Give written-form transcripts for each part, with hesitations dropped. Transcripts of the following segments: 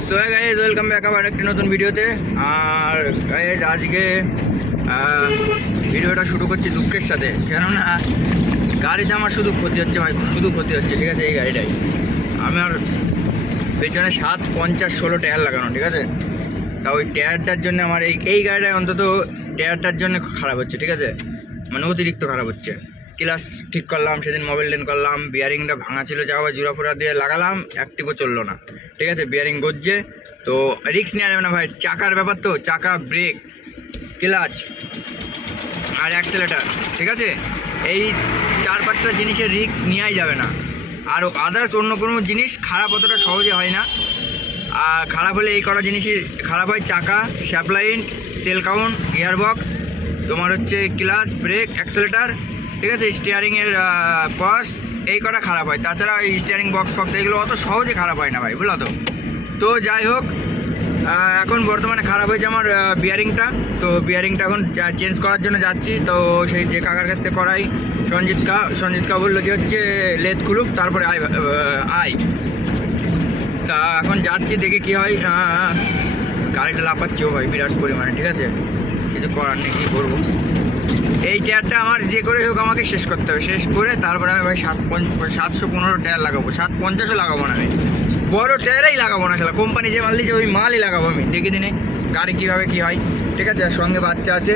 So guys welcome back আবার একটি নতুন ভিডিওতে। আর গাইজ আজকে ভিডিওটা শুরু করছি দুঃখের সাথে, কেননা গাড়িতে আমার শুধু ক্ষতি হচ্ছে ভাই, শুধু ক্ষতি হচ্ছে। ঠিক আছে, এই গাড়িটাই আমার পেছনে 750-16 টায়ার লাগানো, ঠিক আছে। তা ওই টায়ারটার জন্য আমার এই গাড়িটায় অন্তত টায়ারটার জন্য খারাপ হচ্ছে, ঠিক আছে, মানে অতিরিক্ত খারাপ হচ্ছে। ক্লাস ঠিক করলাম সেদিন, মোবাইল টেন করলাম, বিয়ারিংটা ভাঙা ছিল, যা আবার জোড়া ফোড়া দিয়ে লাগালাম, অ্যাক্টিভও চললো না, ঠিক আছে। বিয়ারিং গজ্জে, তো রিস্ক নেওয়া যাবে না ভাই, চাকার ব্যাপার তো, চাকা, ব্রেক, ক্লাচ আর অ্যাক্সেলেটার, ঠিক আছে। এই 4-5টা জিনিসের রিস্ক নেওয়াই যাবে না। আর আদার্স অন্য কোনো জিনিস খারাপ অতটা সহজে হয় না। আর খারাপ হলে এই কটা জিনিসই খারাপ হয়: চাকা, শ্যাপলাইন, তেল কাউন্ট, গিয়ারবক্স, তোমার হচ্ছে ক্লাচ, ব্রেক, অ্যাক্সেলেটার, ঠিক আছে, স্টিয়ারিংয়ের কস্ট, এই কটা খারাপ হয়। তাছাড়া এই স্টিয়ারিং বক্স এগুলো অত সহজে খারাপ হয় না ভাই, বুঝলো তো। তো যাই হোক, এখন বর্তমানে খারাপ হয়েছে আমার বিয়ারিংটা। তো বিয়ারিংটা এখন চেঞ্জ করার জন্য যাচ্ছি। তো সেই যে কাকার কাছ থেকে করাই, সঞ্জিতকা বললো যে হচ্ছে লেদ খুলুক, তারপরে আয়। তা এখন যাচ্ছি, দেখে কি হয়। গাড়িটা লাফাচ্ছেও ভাই বিরাট পরিমাণে, ঠিক আছে, কিছু করার নেই, কী করবো। এই টায়ারটা আমার যে করে হোক আমাকে শেষ করতে হবে, শেষ করে তারপরে আমি ভাই 715 টায়ার লাগাবো, 750ও লাগাবো না আমি, বড় টায়ারেই লাগাবো না, খেলা কোম্পানি যে মাল দিয়েছে ওই মালই লাগাবো আমি, দেখে দিনে গাড়ি কীভাবে কী হয়, ঠিক আছে। আর সঙ্গে বাচ্চা আছে,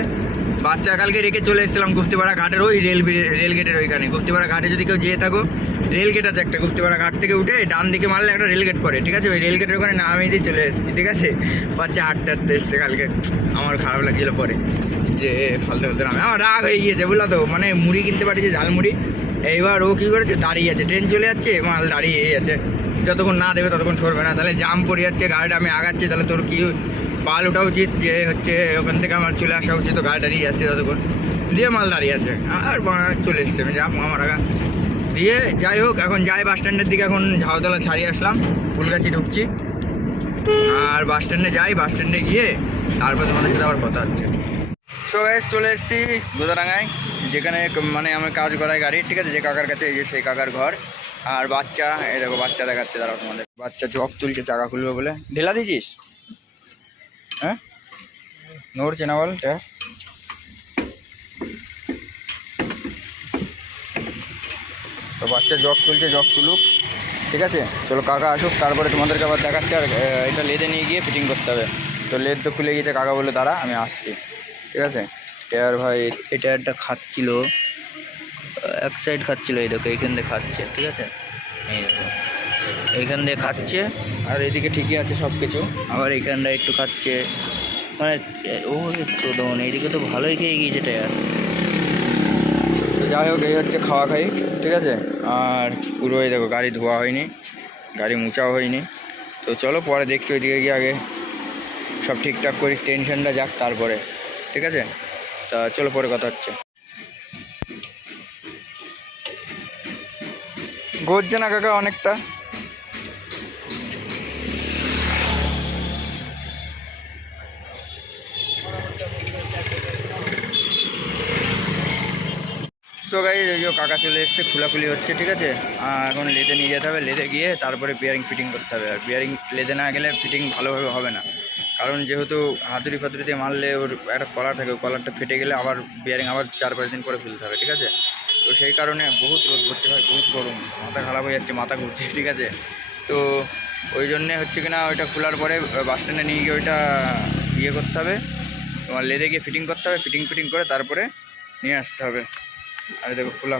বাচ্চা কালকে রেখে চলে এসেছিলাম গুপ্তিপাড়া ঘাটের ওই রেল গেটের ওইখানে। গুপ্তিপাড়া ঘাটে যদি কেউ যেয়ে থাকো, রেল গেট আছে একটা, গুপ্তিপাড়া ঘাট থেকে উঠে ডান দিকে মারলে একটা রেল গেট পড়ে, ঠিক আছে। ওই রেল গেটের ওখানে নামিয়ে দিয়ে চলে এসেছি, ঠিক আছে। বাচ্চা হাঁটতে হাঁটতে এসছে কালকে, আমার খারাপ লাগছিল পরে যে ফালতু নামে, আমার রাগ হয়ে গিয়েছে, বুঝলো তো। মানে মুড়ি কিনতে পাঠিয়েছে, ঝালমুড়ি, এইবার ও কী করেছে, দাঁড়িয়ে আছে, ট্রেন চলে যাচ্ছে, মাল দাঁড়িয়েই আছে, যতক্ষণ না দেবে ততক্ষণ সরবে না। তাহলে জাম পড়ে যাচ্ছে, গাড়িটা আমি আগাচ্ছি, তাহলে তোর কি পাল ওঠা উচিত যে হচ্ছে ওখান থেকে আমার চলে আসা উচিত, তো গাড়ি দাঁড়িয়ে যাচ্ছে ততক্ষণ, দিয়ে মাল দাঁড়িয়ে আছে, আর চলে এসছে, আমি যা আমার আগা দিয়ে। যাই হোক, এখন যাই বাস স্ট্যান্ডের দিকে, এখন ঝাউতলা ছাড়িয়ে আসলাম, ফুলগাছি ঢুকছি, আর বাস স্ট্যান্ডে যাই, বাস স্ট্যান্ডে গিয়ে তারপর তোমাদের সাথে আবার কথা হচ্ছে। সো গাইস, চলে এসেছি গোদারাঙ্গায়, যেখানে মানে আমার কাজ করায় গাড়ি, ঠিক আছে, যে কাকার কাছে, এই যে সেই কাকার ঘর। আর বাচ্চা, এই দেখো বাচ্চা দেখাচ্ছে, দাঁড়াও তোমাদের, বাচ্চা চক তুলছে চাকা খুলবে বলে। ঢেলা দিয়েছিস? হ্যাঁ, নড়ছে না বল, তো বাচ্চা জগ তুলছে, জগ তুলুক, ঠিক আছে। চলো কাকা আসুক, তারপরে তোমাদেরকে আবার দেখাচ্ছে। আর এটা লেদে নিয়ে গিয়ে ফিটিং করতে হবে। তো লেদ তো খুলে গিয়েছে, কাকা বলে দাঁড়া আমি আসছি, ঠিক আছে। টায়ার ভাই, এই টায়ারটা খাচ্ছিল, এক সাইড খাচ্ছিলো, এই দেখো এইখান দিয়ে খাচ্ছে, ঠিক আছে, এই দেখো এইখান দিয়ে খাচ্ছে, আর এদিকে ঠিকই আছে সব কিছু, আবার এইখানটা একটু খাচ্ছে, মানে ও চোদন, এইদিকে তো ভালোই খেয়ে গিয়েছে টায়ার। তো যাই হোক, এই হচ্ছে খাওয়া খাই, ঠিক আছে। আর পুরো এই দেখো গাড়ি ধোয়া হয়নি, গাড়ি মুছাও হয়নি। তো চলো পরে দেখছি, ওইদিকে গিয়ে আগে সব ঠিকঠাক করি, টেনশনটা যাক তারপরে, ঠিক আছে। তা চলো পরে কথা হচ্ছে। গড়ছে না কাকা অনেকটা? সো গাইস, এই যে কাকা চলে এসছে, খোলাখুলি হচ্ছে, ঠিক আছে। আর এখন লেদে নিয়ে যেতে হবে, লেদে গিয়ে তারপরে বিয়ারিং ফিটিং করতে হবে। আর বিয়ারিং লেদে না গেলে ফিটিং ভালোভাবে হবে না, কারণ যেহেতু হাতুড়ি ফাতুড়ি দিয়ে মারলে ওর একটা কলার থাকে, ওই কলারটা ফেটে গেলে আবার বিয়ারিং আবার 4-5 দিন পরে খুলতে হবে, ঠিক আছে। তো সেই কারণে বহুত রোদ করতে হয়, বহুত গরম, মাথা খারাপ হয়ে যাচ্ছে, মাথা ঘুরছে, ঠিক আছে। তো ওই জন্যে হচ্ছে কিনা ওইটা খোলার পরে বাস স্ট্যান্ডে নিয়ে গিয়ে ওইটা ইয়ে করতে হবে, তোমার লেদে গিয়ে ফিটিং করতে হবে, ফিটিং করে তারপরে নিয়ে আসতে হবে। আর দেখো খোলা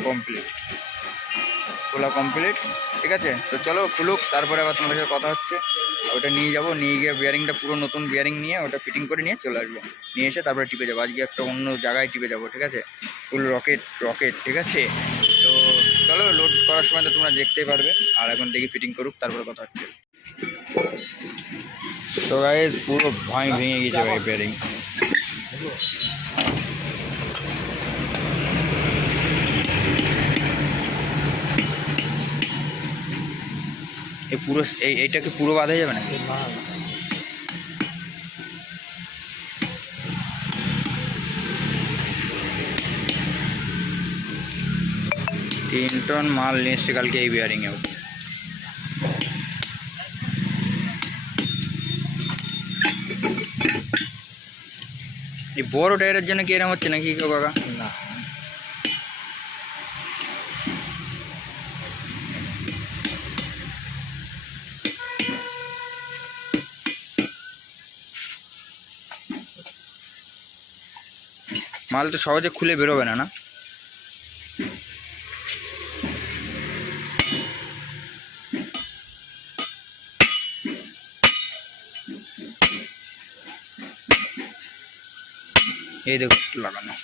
কমপ্লিট, ঠিক আছে। তো চলো খুলুক, তারপরে আবার তোমাদের সাথে কথা হচ্ছে। ওটা নিয়ে যাবো, নিয়ে গিয়ে বিয়ারিংটা পুরো নতুন বিয়ারিং নিয়ে ওটা ফিটিং করে নিয়ে চলে আসবো, নিয়ে এসে তারপরে টিপে যাবো। আজকে একটা অন্য জায়গায় টিপে যাবো, ঠিক আছে, ফুল রকেট, ঠিক আছে। তো চলো, লোড করার সময় তো তোমরা দেখতেই পারবে। আর এখন দেখি ফিটিং করুক, তারপরে কথা হচ্ছে। তো গাইস, পুরো ভেঙে গেছে ভাই বিয়ারিং। এই পুরো এইটাকে পুরো বাঁধা যাবে না? 3 টন মাল নিয়ে এসছে কালকে এই বিয়ারিংয়েও। এই বড় টায়ারের জন্য কি এরকম হচ্ছে নাকি কেউ কাকা? না, মাল তো সহজে খুলে বেরোবে না, না? এই দেখো লাগানো।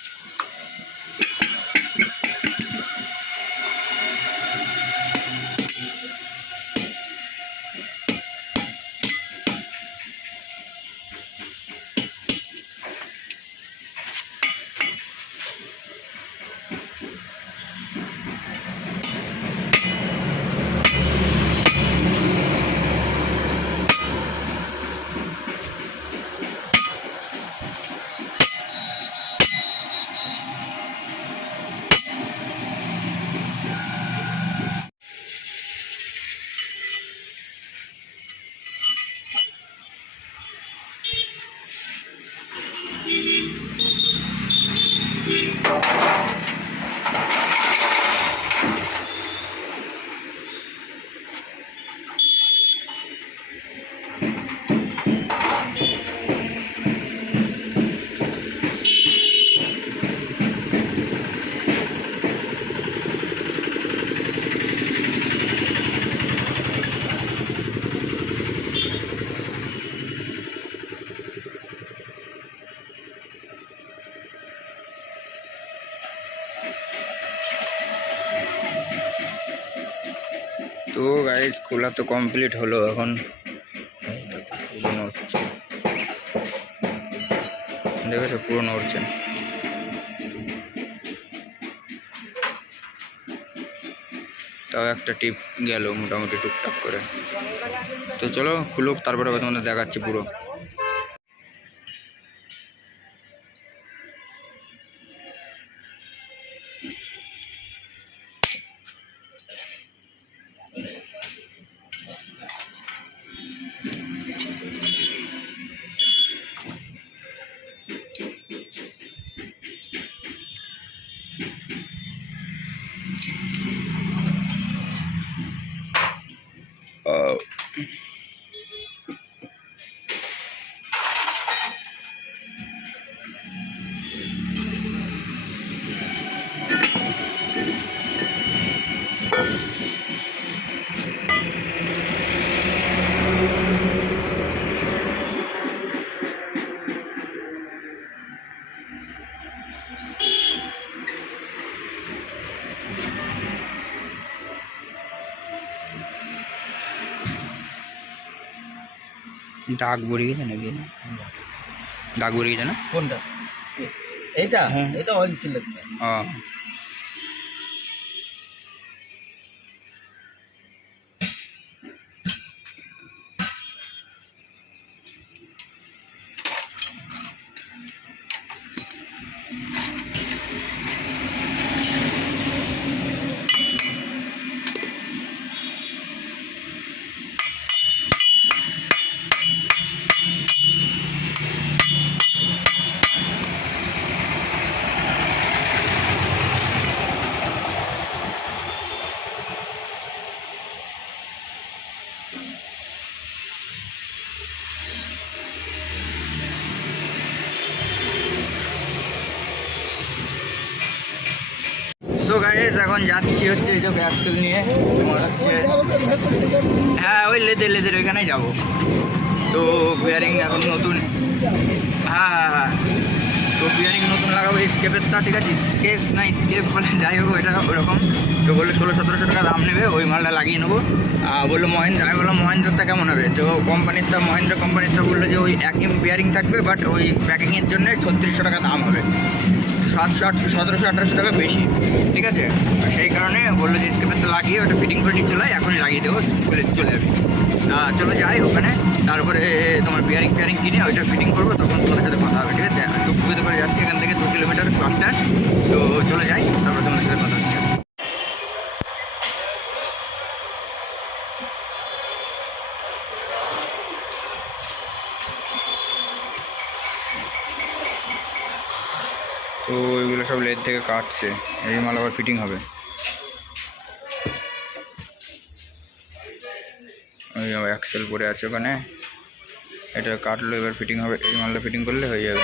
তো গাইস খোলা তো কমপ্লিট হলো, এখন পুরো নড়ছে, দেখেছো পুরো নড়ছে। তাও একটা টিপ গেল মোটামুটি টুকটাক করে। তো চলো খুলুক, তারপরে তোমাদের দেখাচ্ছি পুরো। দাগ ভরে গেছে নাকি? দাগ ভরে গেছে না? কোনটা? এইটা? হ্যাঁ, এটা অয়েল সিলের। সো গাইস এখন যাচ্ছি হচ্ছে এই যে অ্যাক্সেল নিয়ে, তোমার হচ্ছে হ্যাঁ ওই লেদের ওইখানেই যাবো। তো বিয়ারিং এখন নতুন, হ্যাঁ তো বিয়ারিং নতুন লাগাবো স্কেপের তা, ঠিক আছে? স্কেপ বলে যাই হোক ওইটা ওরকম। তো বললো 1600-1700 টাকা দাম নেবে, ওই মালটা লাগিয়ে নেবো। বললো মহেন্দ্র, আমি বললাম মহেন্দ্রটা কেমন হবে? তো কোম্পানিরটা, মহেন্দ্র কোম্পানিরটা বললো যে ওই একই বিয়ারিং থাকবে, বাট ওই প্যাকিংয়ের জন্য 3600 টাকা দাম হবে, 1700-1800 টাকা বেশি, ঠিক আছে? সেই কারণে বললো যে স্কেপেরটা লাগিয়ে ওটা ফিটিং করে নিয়ে চলে, এখনই লাগিয়ে দেবো, চলে যাবে। চলো যাই ওখানে, তারপরে তোমার বিয়ারিং ফিয়ারিং কিনে ওইটা ফিটিং করবো, তখন তোমাদের সাথে কথা হবে, ঠিক আছে? টুকটুকিতে করে যাচ্ছি এখান থেকে 2 কিলোমিটার বাস স্ট্যান্ড। তো চলে যাই, তারপরে তোমাদের সাথে কথা হচ্ছে। তো এগুলো সব লেদ থেকে কাটছে, এই মাল আবার ফিটিং হবে। ওই অ্যাক্সেল পরে আছে ওখানে, এটা কাটলো, এবার ফিটিং হবে। এই মালটা ফিটিং করলে হয়ে যাবে।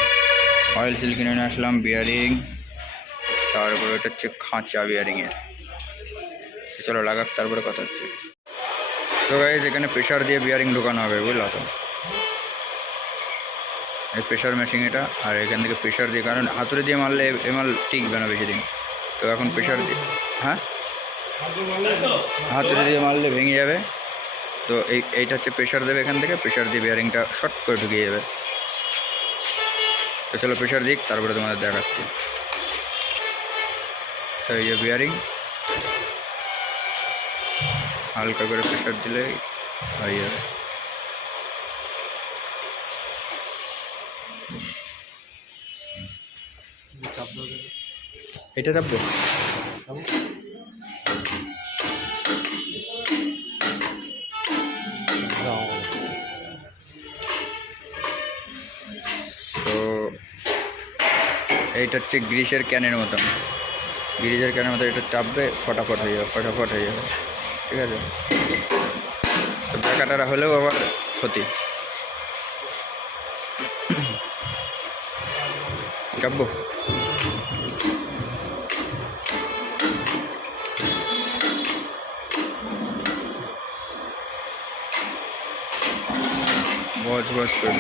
অয়েল সিল কিনে নিয়ে আসলাম, বিয়ারিং, তারপরে এটা হচ্ছে খাঁচা বিয়ারিংয়ের। চলো লাগাক, তারপরে কথা হচ্ছে। তো গাইস এখানে প্রেশার দিয়ে বিয়ারিং ঢোকানো হবে, বুঝলো তো? এই প্রেশার মেশিন এটা, আর এখান থেকে প্রেশার দিয়ে, কারণ হাতুড়ে দিয়ে মারলে এ মাল টিকবে না বেশি দিন। তো এখন প্রেশার দিয়ে, হ্যাঁ হাতুড়ে দিয়ে মারলে ভেঙে যাবে। তো এইটা হচ্ছে প্রেশার দেবে এখান থেকে, প্রেশার দিয়ে বিয়ারিংটা শর্ট করে ঢুকিয়ে যাবে। তো চলো প্রেশার দিক, তারপরে তোমাদের দেখাচ্ছি। তো এই যে বিয়ারিং, হালকা করে প্রেশার দিলে হয়ে যাবে। এটা চাপবো, তো এইটা হচ্ছে গ্রিসের ক্যানের মতন, গ্রিসের ক্যানের মতো এটা চাপবে, ফটাফট হয়ে যাবে, ফটাফট হয়ে যাবে, ঠিক আছে? তো ব্যাকাটারা হলেও আবার ক্ষতি। চাপবো, বস বস করে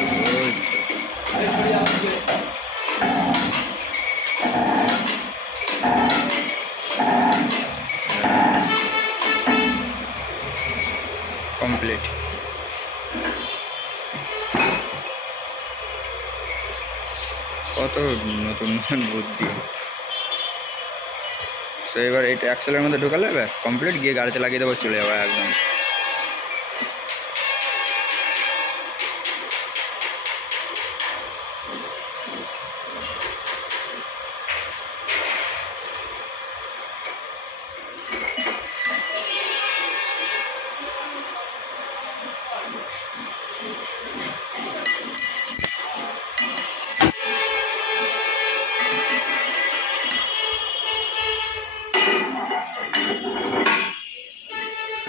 কমপ্লিট। কত নতুন নতুন বুদ্ধি। তো এবার এটা অ্যাক্সেলের মধ্যে ঢোকালে ব্যাস কমপ্লিট, গিয়ে গাড়িতে লাগিয়ে দেবো, চলে যাবো একদম।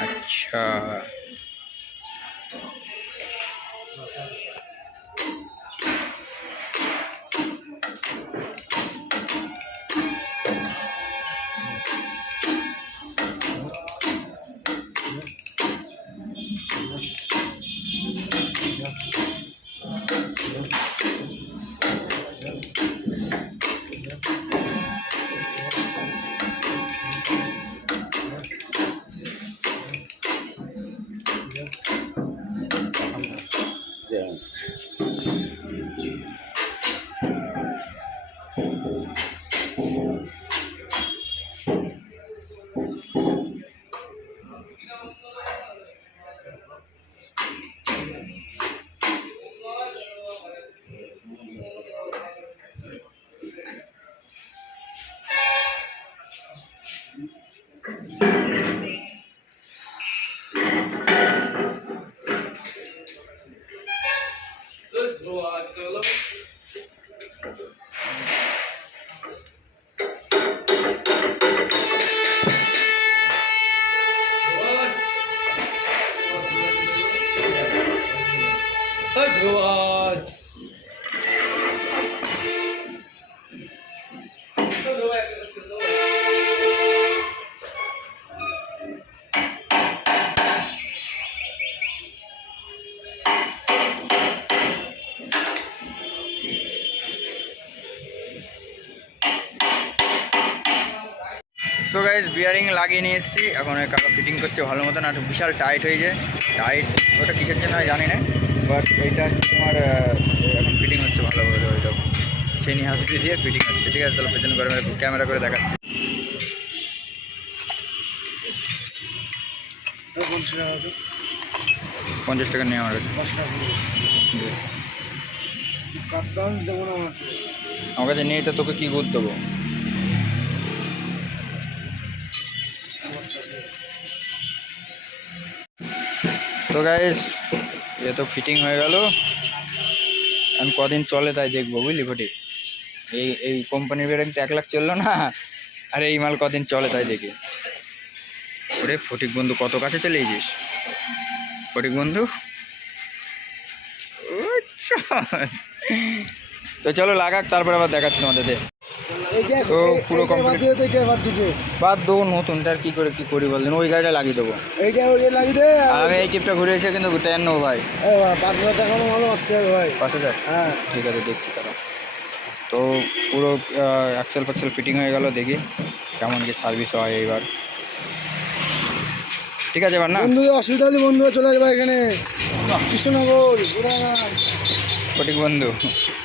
আচ্ছা সো গাইজ বিয়ারিং লাগিয়ে নিয়ে এসেছি, এখন ওই কাকা ফিটিং করছে ভালো মতন। আর বিশাল টাইট হয়ে যায়, টাইট ওটা কিসের জন্য জানি না, বাট এইটা তোমার এখন ফিটিং হচ্ছে ভালোভাবে। ওইটা ছেনি হাতুড়ি দিয়ে ফিটিং হচ্ছে, ঠিক আছে? তাহলে পেছনে করে ক্যামেরা করে দেখাচ্ছি। 50 টাকা নিয়ে আমার আমার কাছে নিয়ে, তো তোকে কি গুড দেবো? তো গাইস এ তো ফিটিং হয়ে গেল, আমি কদিন চলে তাই দেখবো, বুঝলি ফটিক? এই কোম্পানির ব্রেক তো 1 লাখ চললো না, আর এই মাল কদিন চলে তাই দেখি। ওরে ফটিক বন্ধু কত কাছে চলে এসেছিস ফটিক বন্ধু। আচ্ছা। তো চলো লাগাক, তারপর আবার দেখাচ্ছি তোমাদের। তো পুরো কমপ্লিট বাদ দেবো, নতুনটার কি করে কি করি বললেন, ওই গাড়িটা লাগিয়ে দেবো। আমি এই চিপটা ঘুরে এসে কিন্তু টায়ার নেবো ভাই। 5,000 টাকা ভালো মারতে হবে ভাই। 5,000? হ্যাঁ ঠিক আছে, দেখছি তারা। তো পুরো অ্যাক্সেল ফ্যাক্সেল ফিটিং হয়ে গেল, দেখি কেমন কি সার্ভিস হয় এইবার। ঠিক আছে এবার না, বন্ধুদের অসুবিধা হলে বন্ধুরা চলে আসবে এখানে কৃষ্ণনগর।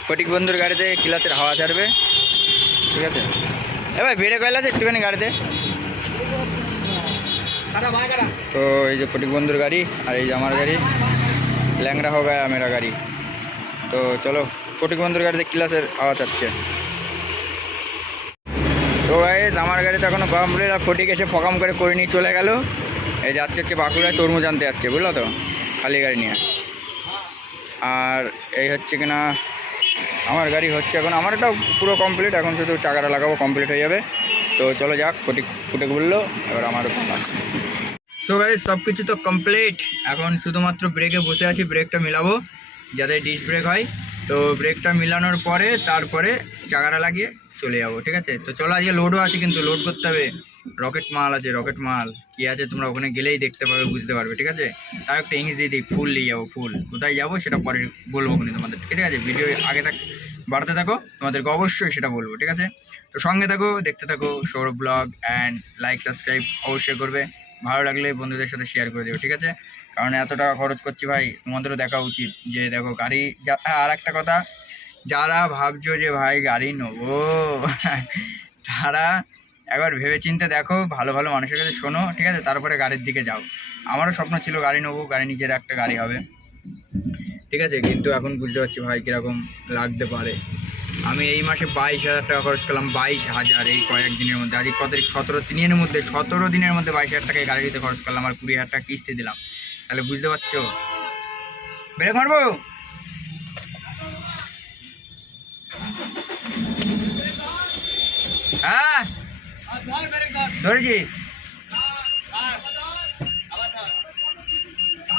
ফটিক বন্ধুর গাড়িতে ক্লাসের হাওয়া ছাড়বে, ঠিক আছে। এ ভাই বেড়ে কয়লা আছে একটুখানি গাড়িতে। তো এই যে ফটিক বন্ধুর গাড়ি, আর এই যে আমার গাড়ি, ল্যাংড়া হোক মেরা গাড়ি। তো চলো, ফটিক বন্ধুর গাড়িতে ক্লাসের হাওয়া চাচ্ছে। তো গাইস আমার গাড়িতে এখনো কমপ্লিট, আর ফটিক এসে ফকাম করে নিয়ে চলে গেল। এই যাচ্ছে হচ্ছে বাঁকুড়ায় তরমুজ আনতে যাচ্ছে, বুঝলো তো, খালি গাড়ি নিয়ে। আর এই হচ্ছে কিনা আমার গাড়ি হচ্ছে এখন, আমার এটাও পুরো কমপ্লিট, এখন শুধু চাকাটা লাগাবো, কমপ্লিট হয়ে যাবে। তো চলো যাক, ফটিক বললো, এবার আমারও। সো গাইস সব কিছু তো কমপ্লিট, এখন শুধুমাত্র ব্রেকে বসে আছি, ব্রেকটা মিলাবো যাতে ডিস্ক ব্রেক হয়। তো ব্রেকটা মিলানোর পরে তারপরে চাকাটা লাগিয়ে চলে যাবো, ঠিক আছে। তো চলো, আজকে লোডও আছে, কিন্তু লোড করতে হবে, রকেট মাল আছে, রকেট মাল কী আছে তোমরা ওখানে গেলেই দেখতে পারবে, বুঝতে পারবে, ঠিক আছে। তাও একটা ইংলিশ দিয়ে দিই, ফুল নিয়ে যাবো, ফুল কোথায় যাবো সেটা পরে বলবো কিন্তু তোমাদের, ঠিক আছে। ভিডিও আগে বাড়তে থাকো, তোমাদেরকে অবশ্যই সেটা বলবো, ঠিক আছে। তো সঙ্গে থাকো, দেখতে থাকো Sourav blog, and like subscribe অবশ্যই করবে, ভালো লাগলে বন্ধুদের সাথে শেয়ার করে দেবো, ঠিক আছে। কারণ এত টাকা খরচ করছি ভাই, তোমাদেরও দেখা উচিত যে দেখো গাড়ি। আর একটা কথা, যারা ভাবছো যে ভাই গাড়ি নেবো তারা একবার ভেবেচিন্তে দেখো, ভালো ভালো মানুষের কাছে শোনো, ঠিক আছে, তারপরে গাড়ির দিকে যাও। আমারও স্বপ্ন ছিল গাড়ি নেবো, গাড়ি নিজের একটা গাড়ি হবে, ঠিক আছে। কিন্তু এখন বুঝতে পারছি ভাই কীরকম লাগতে পারে। আমি এই মাসে 22,000 টাকা খরচ করলাম, 22,000 এই কয়েকদিনের মধ্যে। আজকে কত তারিখ, 17 দিনের মধ্যে 22,000 টাকায় গাড়িতে খরচ করলাম, আর 20,000 টাকা কিস্তি দিলাম। তাহলে বুঝতে পারছো, ব্রেক মারবো। হ্যাঁ ধরেছি।